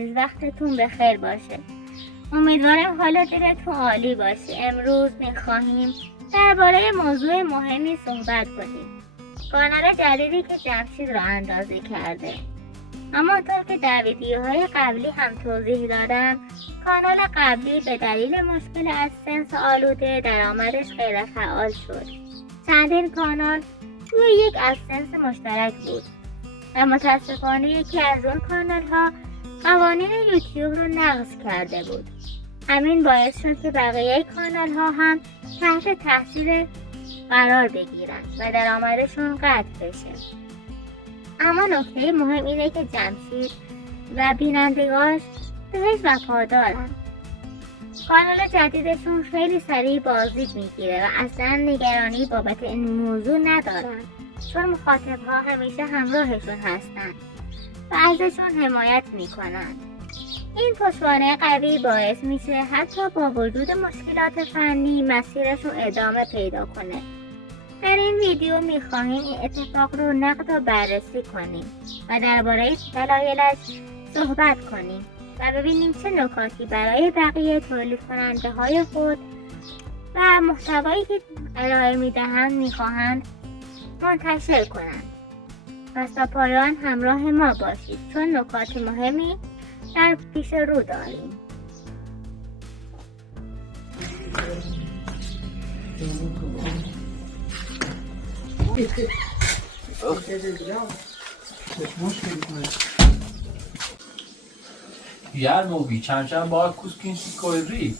عزیز، وقتتون بخیر باشه. امیدوارم حال دلتون عالی باشه. امروز میخواهیم درباره موضوع مهمی صحبت کنیم. کانال جدیدی که جمشید را اندازی کرده. همانطور که در ویدیوهای قبلی هم توضیح دادم، کانال قبلی به دلیل مشکل ادسنس آلوده درآمدش غیر فعال شد. چندین کانال روی یک ادسنس مشترک بود و متاسفانه یکی از اون کانال ها قوانین یوتیوب رو نقض کرده بود. همین باعث شد که بقیه کانال ها هم تحت تاثیر قرار بگیرن و درآمدشون قطع بشه. اما نکته مهم اینه که جمشید و بینندگاش بهش وفادارن. کانال جدیدشون خیلی سریع بازدید میگیره و اصلا نگرانی بابت این موضوع ندارن، چون مخاطبها همیشه همراهشون هستن و ازشون حمایت میکنن. این پشتوانه قوی باعث میشه حتی با وجود مشکلات فنی مسیرشون ادامه پیدا کنه. در این ویدیو میخواهیم این اتفاق رو نقد و بررسی کنیم و درباره دلایلش صحبت کنیم و ببینیم چه نکاتی برای بقیه تولید کننده های خود و محتوایی که ارائه میدهند میخواهند منتشر کنند. پس تا پایان همراه ما باشید، چون نکات مهمی در پیش رو داریم. Järnmovi, kanske bara kuskinski koiri.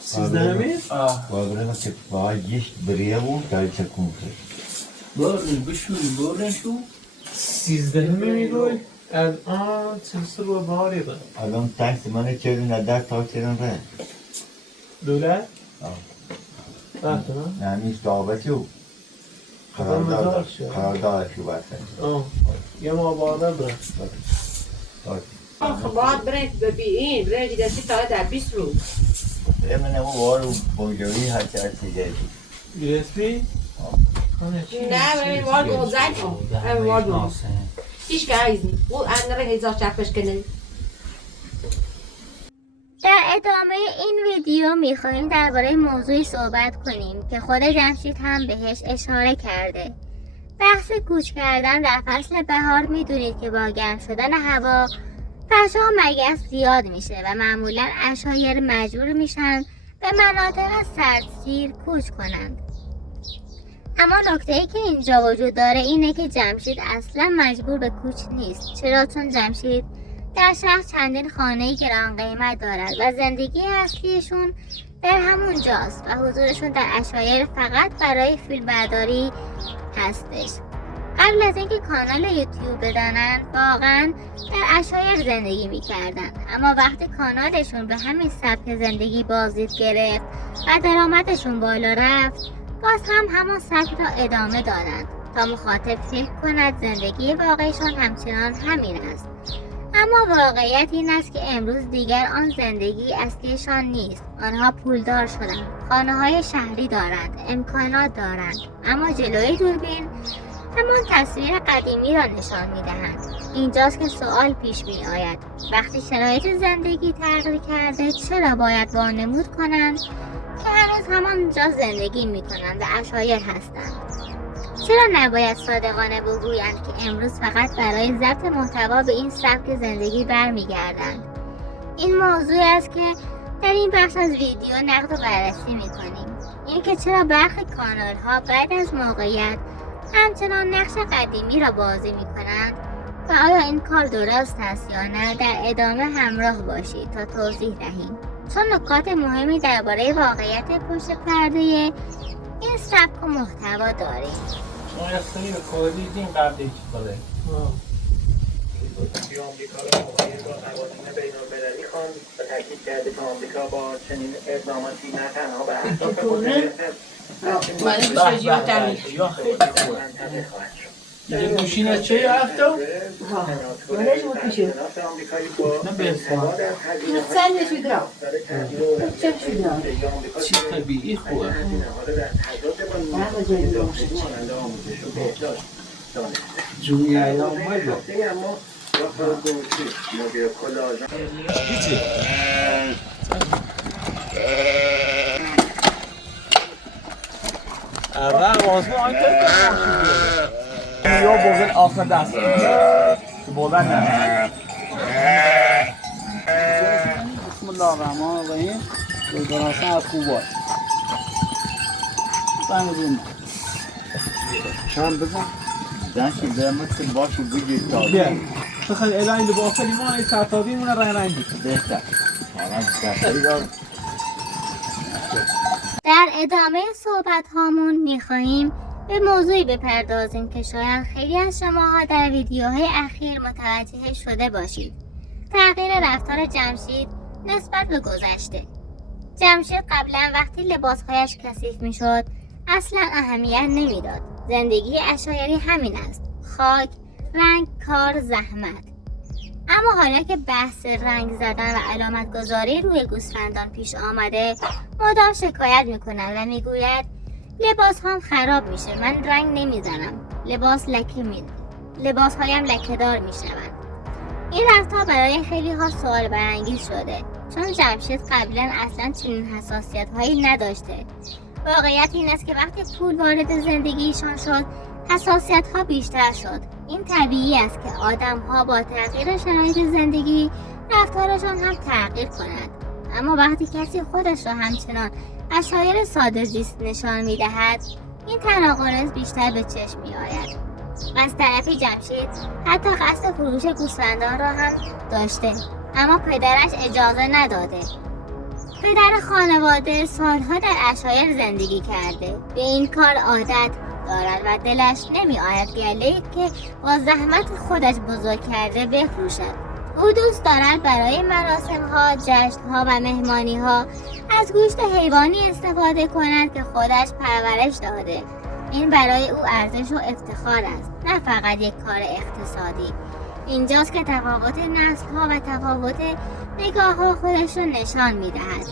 Sizde Varına ki vajiş brevun kalça kumtur. Börün, börün şu. Sizde mi میگوی؟ الان چند سال باری ده؟ Adam tanesi bana çevrin der tavsiyenin re. دولت؟ آه. نه Yani istabeti yok. Karardağ şu var sen. یه ما بالا بره. باید برنج ببین برنج دستی تا در 20 روز Hemen ama var boyuncağı haçası geldi. USB؟ نه ببین وارد موزد کن همین وارد موزد هیچ که عیزی اون اندره هزار چپش کنه. در ادامه این ویدیو میخواهیم درباره موضوعی صحبت کنیم که خود جمشید هم بهش اشاره کرده. بحث کوچ کردن در فصل بهار. میدونید که با گرم شدن هوا فرشا و مگس زیاد میشه و معمولا عشایر مجبور میشن به مناطق سردسیر کوچ کنند. اما نکته‌ای که اینجا وجود داره اینه که جمشید اصلا مجبور به کوچ نیست. چرا؟ چون جمشید در شهر چندین خانه گران قیمت دارد و زندگی اصلیشون در همون جاست و حضورشون در عشایر فقط برای فیلمبرداری هستش. قبل از اینکه کانال یوتیوب بدانن واقعا در عشایر زندگی میکردن، اما وقتی کانالشون به همین سبک زندگی بازدید گرفت و درآمدشون بالا رفت، باز هم همون سبک را ادامه دادند تا مخاطب فکر کند زندگی واقعیشان همچنان همین است. اما واقعیت این است که امروز دیگر آن زندگی اصلیشان نیست. آنها پولدار شدند، خانه‌های شهری دارند، امکانات دارند، اما جلوی دوربین همان تصویر قدیمی را نشان می‌دهند. اینجاست که سوال پیش می‌آید: وقتی شرایط زندگی تغییر کرده چرا باید وانمود کنند که هنوز همانجا زندگی می‌کنند و عشایر هستند؟ چرا نباید صادقانه بگویند که امروز فقط برای ضبط محتوا به این سبک زندگی برمیگردند؟ این موضوع است که در این بخش از ویدیو نقد و بررسی می‌کنیم. اینکه چرا برخی کانال‌ها بعد از موقعیت همچنان نقش قدیمی را بازی می‌کنند و آیا این کار درست است یا نه، در ادامه همراه باشید تا توضیح دهیم، چون نکات مهمی درباره واقعیت پشت پرده این سبک و محتوا داریم. شما یک سری به کار دیدین قبل یکی داره. آمریکا را مقایر با قوانین بین‌المللی خواند و تاکید کرده که آمریکا با چنین اقداماتی نه تنها به اهداف خود یا خیلی خوبه. یه گوشینه چه هفته؟ ولش بود میشه نه بفهم سن نشود چه شده؟ چی طبیعی خوبه. جوی ایام باید اول واسه آن یا بودن آخر دست تو بودن نه بسم الله الرحمن الرحیم دوران از خوبات بزن چند بزن دنشی برمت که باشو بگیر تا بیا بخواد الان دو با کلیمان تاتابی مونه رنگی بهتر حالا دستری دار در ادامه صحبت هامون میخواهیم به موضوعی بپردازیم که شاید خیلی از شماها در ویدیوهای اخیر متوجه شده باشید. تغییر رفتار جمشید نسبت به گذشته. جمشید قبلا وقتی لباسهایش کثیف میشد اصلا اهمیت نمیداد. زندگی عشایری همین است: خاک، رنگ، کار، زحمت. اما حالا که بحث رنگ زدن و علامت گذاری روی گوسفندان پیش آمده، مدام شکایت میکنند و میگوید لباس هم خراب میشه، من رنگ نمیزنم، لباس هایم لکه دار میشوند. این رفتار برای خیلی ها سوال برانگیز شده، چون جمشید قبلا اصلا چنین حساسیت هایی نداشته. واقعیت این است که وقتی پول وارد زندگیشان شد، حساسیت ها بیشتر شد. این طبیعی است که آدم ها با تغییر شرایط زندگی رفتارشان هم تغییر کند. اما وقتی کسی خودش را همچنان عشایر ساده زیست نشان می دهد، این تناقض بیشتر به چشم می آید. از طرفی جمشید حتی قصد فروش گوسفندان را هم داشته، اما پدرش اجازه نداده. پدر خانواده سالها در عشایر زندگی کرده، به این کار عادت دارد و دلش نمی آید گله‌ای که با زحمت خودش بزرگ کرده بفروشد. او دوست دارد برای مراسم‌ها، جشن‌ها و مهمانی‌ها از گوشت حیوانی استفاده کند که خودش پرورش داده. این برای او ارزش و افتخار است، نه فقط یک کار اقتصادی. اینجاست که تفاوت نسل‌ها و تفاوت نگاه‌ها خودش را نشان می‌دهد.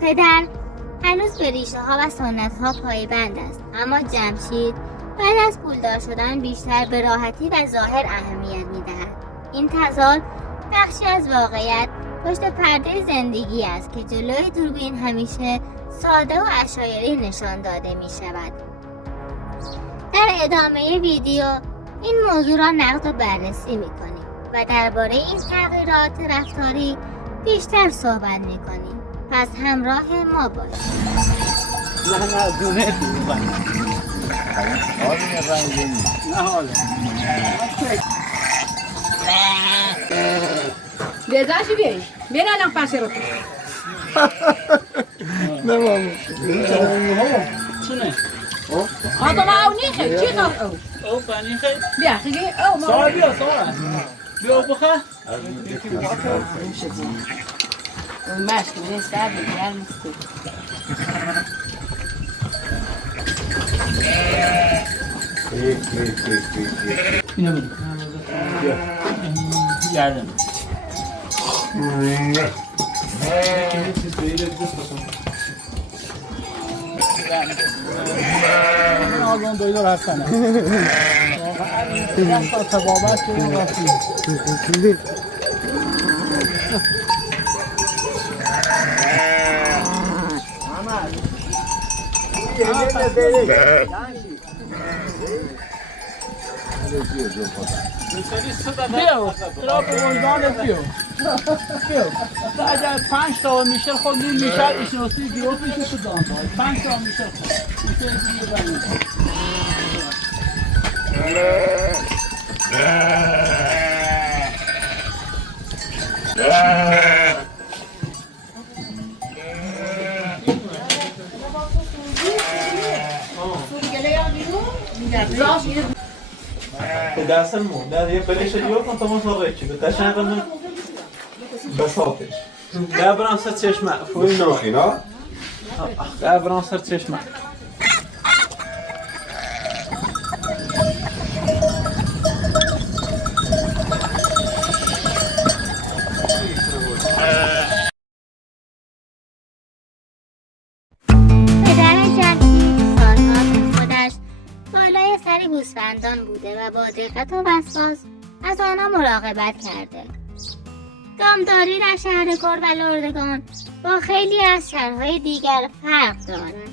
پدر هنوز به ریشه‌ها و سنت‌ها پایبند است، اما جمشید بعد از پولدار شدن بیشتر به راحتی و ظاهر اهمیت می‌دهد. این تضاد بخشی از واقعیت پشت پرده زندگی است که جلوی دوربین همیشه ساده و عشایری نشان داده می‌شود. در ادامه ویدیو این موضوع را نقد و بررسی می‌کنیم و درباره این تغییرات رفتاری بیشتر صحبت می‌کنیم. پس همراه ما باشید. نه دونه دیگه آره رنگی نه حالا Dedasi بیایش بیا الان پس رو نه بابا چونه آ تو ما او نیخه چی خواهد او او پنی خیلی بیا خیلی او ما سوال بیا سوال بیا بخه اون مشک نیست در بگیر نیست اینو بده یادم من آزان دویدار هستنه واقعا تا بابت که این رفتی بیو ترا به وجدانت بیو تا اگر 5 تا میشه خود نیم میشه اشناسی دیو پیش تو دام 5 تا میشه خود میشه دیگه بنید به دست مونده یه بلیش دیو کن تا ما ساقه چی به تشنگ من بساطش ده برام سر چشمه فوی اینا ده برام سر چشمه پدر جمشید سالها به خودش بالای سر گوسفندان بوده و با دقت و وسواس از آنها مراقبت کرده. دامداری در شهر کرد و لردگان با خیلی از شهرهای دیگر فرق دارد،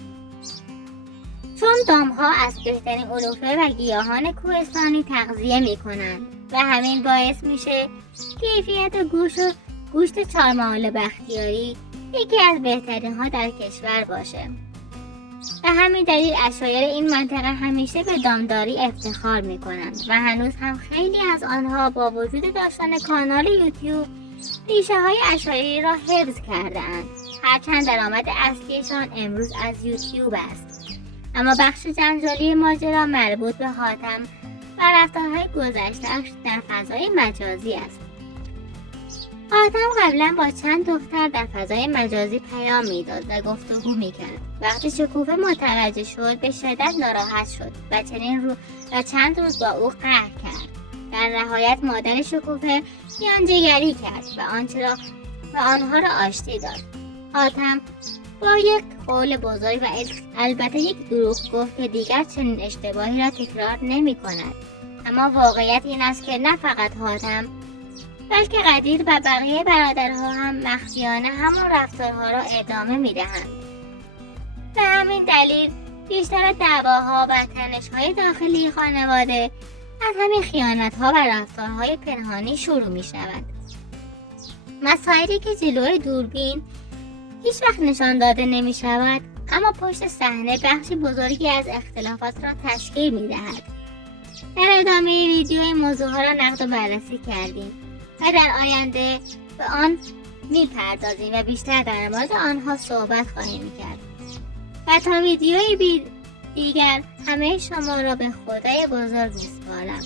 چون دامها از بهترین علوفه و گیاهان کوهستانی تغذیه می کنند و همین باعث میشه کیفیت گوشت چهارمحال بختیاری یکی از بهترین ها در کشور باشه. به همین دلیل عشایر این منطقه همیشه به دامداری افتخار می کنند و هنوز هم خیلی از آنها با وجود داشتن کانال یوتیوب ریشه های عشایری را حفظ کرده اند، هرچند درآمد اصلیشان امروز از یوتیوب است. اما بخش جنجالی ماجرا مربوط به حاتم و رفتارهای گذشته‌اش در فضای مجازی است. حاتم قبلا با چند دختر در فضای مجازی پیام میداد و گفتگو میکرد. وقتی شکوفه متوجه شد به شدت ناراحت شد و چند روز با او قهر کرد. در نهایت مادر شکوفه میانجیگری کرد و آنها را آشتی داد. حاتم با یک قول بزرگ و البته یک دروغ گفت که دیگر چنین اشتباهی را تکرار نمی کند. اما واقعیت این است که نه فقط حاتم بلکه قدیر و بقیه برادرها هم مخفیانه همون رفتارها را ادامه می دهند. به همین دلیل بیشتر دعواها و تنش‌های داخلی خانواده از همین خیانت‌ها و رفتارهای پنهانی شروع می شود. مسائلی که جلوی دوربین هیچ وقت نشان داده نمی شود، اما پشت صحنه بخشی بزرگی از اختلافات را تشکیل می دهد. در ادامه ویدیو این موضوعها را نقد و بررسی کردیم و در آینده به آن می پردازیم و بیشتر در مورد آنها صحبت خواهیم کرد. و تا ویدیوی دیگر همه شما را به خدای بزرگ می‌سپارم.